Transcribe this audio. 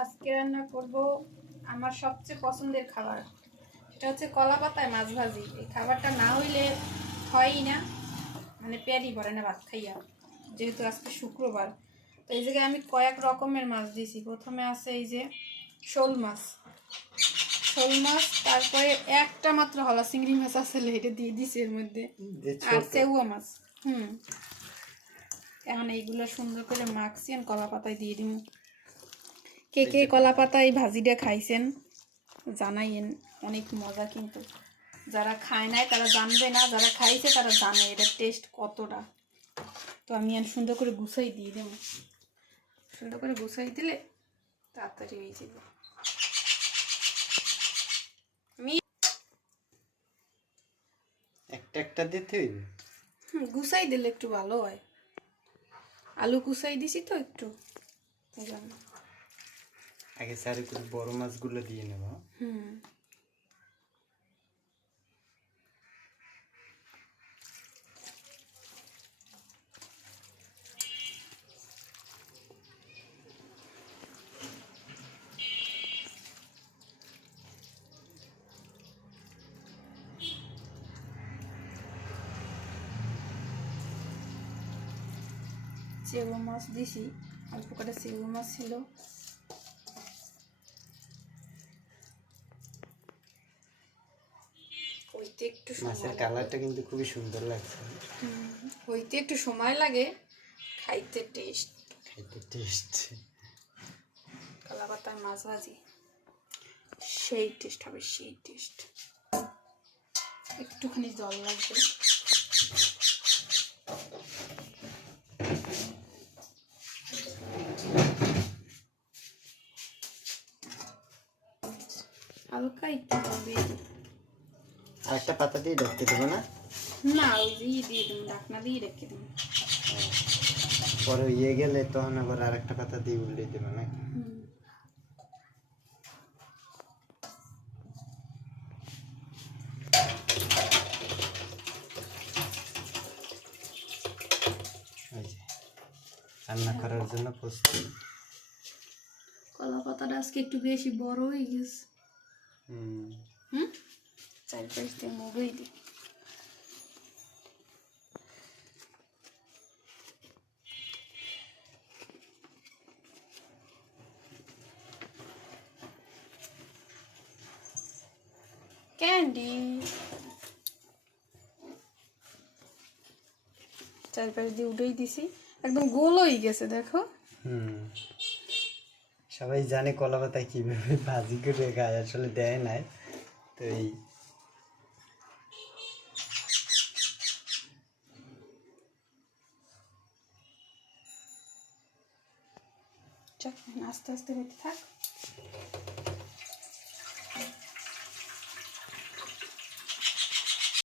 আজকে রান্না করব আমার সবচেয়ে পছন্দের খাবার, সেটা হচ্ছে কলা পাতায় মাছ ভাজি। এই খাবারটা না হইলে হয়ই না, মানে পেটই ভরে না ভাত খাইয়া, যেহেতু আজকে শুক্রবার। তো এই জায়গায় আমি কয়েক রকমের মাছ দিয়েছি। প্রথমে আছে এই যে শোল মাছ, তারপরে একটা মাত্র হলা চিংড়ি মাছ আছে, এটা দিয়ে দিছি এর মধ্যে, আর চেউয়া মাছ। এখন এইগুলো সুন্দর করে মাখছি, কলা পাতায় দিয়ে দিব। কে কে কলা পাতায় ভাজিটা খাইছেন জানাইয়েন, অনেক মজা। কিন্তু যারা খায় নাই তারা জানবে না, যারা খাইছে তারা জানে এটার টেস্ট কতটা। তো আমি সুন্দর করে গুছাই দিয়ে দেব। সুন্দর করে গুছাই দিলে তাড়াতাড়ি হয়ে যাবে। আমি একটা একটা দিতে হইবে। গুছাই দিলে একটু ভালো হয়। আলু গুছাই দিছি তো একটু, এই জন্য। আগে সারি করে বড় মাছগুলো দিয়ে নেব। চেউয়া মাছ দিছি, অল্প কটা চেউয়া মাছ ছিল। হইতে একটু মাছের কালারটা কিন্তু খুবই সুন্দর লাগছে। হইতে একটু সময় লাগে, খাইতে টেস্ট। কলা পাতার মাছ ভাজি সেই টেস্ট হবে, সেই টেস্ট। একটুখানি জল লাগবে। হালকা একটু হবে। আর একটা পাতা দিয়ে ঢেকে দেবো না? না, ওই দিয়ে দিয়ে দেবো, ঢাকনা দিয়ে রেখে দেবো। পরে ইয়ে গেলে তখন আবার আর একটা পাতা দিয়ে উল্টে দেবো না? রান্না করার জন্য প্রস্তুত। কলা পাতাটা আজকে একটু বেশি বড় হয়ে গেছে। চারপাশ দিয়ে মুগই দিই। ক্যান্ডি চারপাশ দিয়ে উঠেই দিছি, একদম গোল হয়ে গেছে দেখো। সবাই জানে কলা পাতায় কিভাবে ভাজি করে খায়, আসলে দেয় নাই তো। এই আস্তে আস্তে হইতে থাক।